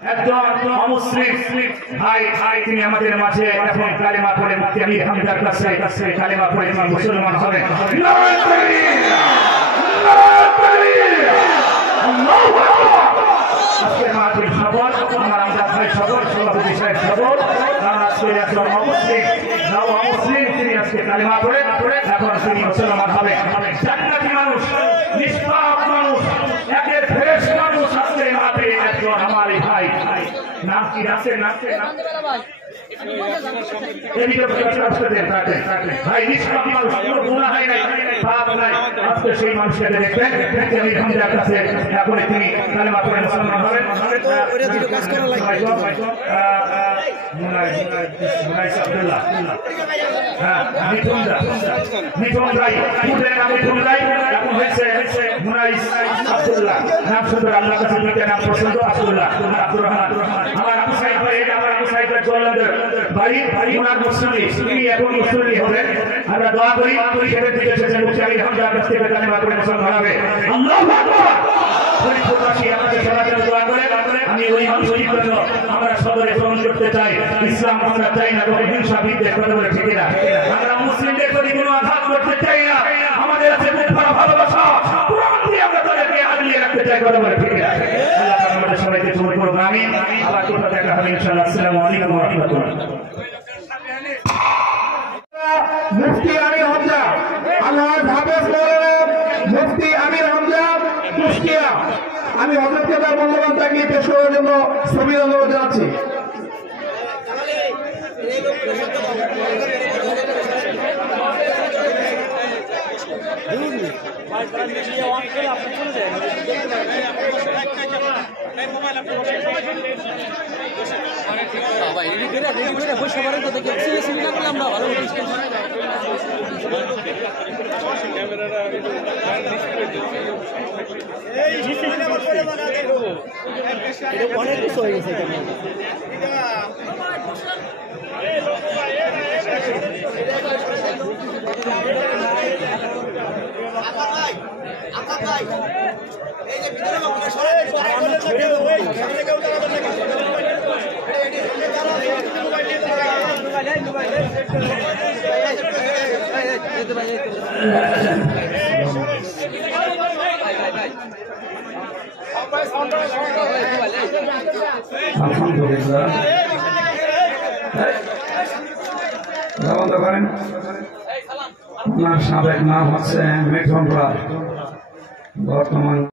একজন অমুসলিম ভাই তিনি আমাদের মাঝে এখন কালিমা পড়ে মুফতি আমির হামজার কাছে কালিমা পড়ে মুসলমান হবেন। নারায়ে তাকবীর, নারায়ে তাকবীর, আল্লাহু আকবার। আজকে মাহফিল সফল, আমার আমজাদ ভাই সফল, সভাপতি সাহেব সফল। কারণ আজকে একজন অমুসলিম তিনি আজকে কালিমা পড়ে এখন তিনি মুসলমান হবেন। জান্নাতি মানুষ, নিষ্পাপ মানুষ, একের ফ্রেশ মানুষ আজকে মাহফিলে একজন আমার ভাই নাম কি আছে ভাই নিষ্পাপ মানুষ, কোনো গুনাহ নাই, পাপ নাই। আজকে সেই মানুষকে দেখবেন আমি হামজার কাছে এখন তিনি কালেমা পড়ে মুসলমান হবেন। মিঠুন রাই এখন হয়েছে মুনাইস আব্দুল্লাহ। নাম সুন্দর, আল্লাহর কাছে দুইটা নাম পছন্দ, আব্দুল্লাহ আব্দুর রহমান। আমার আবু সাইদ ভাই, আমার আবু সাইদের জওয়ানদের ভাই উনার মুসলিম, তিনি এখন মুসলিম হবেন। আমরা দোয়া করি সেদের দিকে এসেছেন মুফতি আমির হামজার কাছ থেকে কালেমা পড়ে মুসলমান হবে। আল্লাহু আকবার। ফরিদপুরবাসী আমাদের সবার জন্য দোয়া করেন। আমি ওই মানুষটির জন্য আমরা সদরে গ্রহণ করতে চাই। ইসলাম আমরা চাই না কোনো হিংসা বিদ্বেষ, কথা বলে ঠিক না। আমরা মুসলিমদের প্রতি কোনো আঘাত করতে চাই না। আমাদের আছে খুব ভালোবাসা, কোরআন দিয়ে আমরা তাদেরকে আগলিয়ে রাখতে চাই, কথা বলে ঠিক না। আল্লাহ আমাদের সবাইকে কবুল করুন, আমিন। আবার কোথা দেখা হবে ইনশাআল্লাহ। আসসালামু আলাইকুম ওয়া রাহমাতুল্লাহ। মুফতি আমির হামজা, আল্লাহ হাফেজ বলেন মুফতি আমির হামজা কুষ্টিয়া। আমি হযরতকে তার মূল্যবান তাকে পেশ করার জন্য ছবি অনুরোধ জানাচ্ছি। অনেক কিছু হয়ে গেছে। আলহামদুলিল্লাহ। ওনার সাবেক নাম হচ্ছে মিঠুন রায়, বর্তমান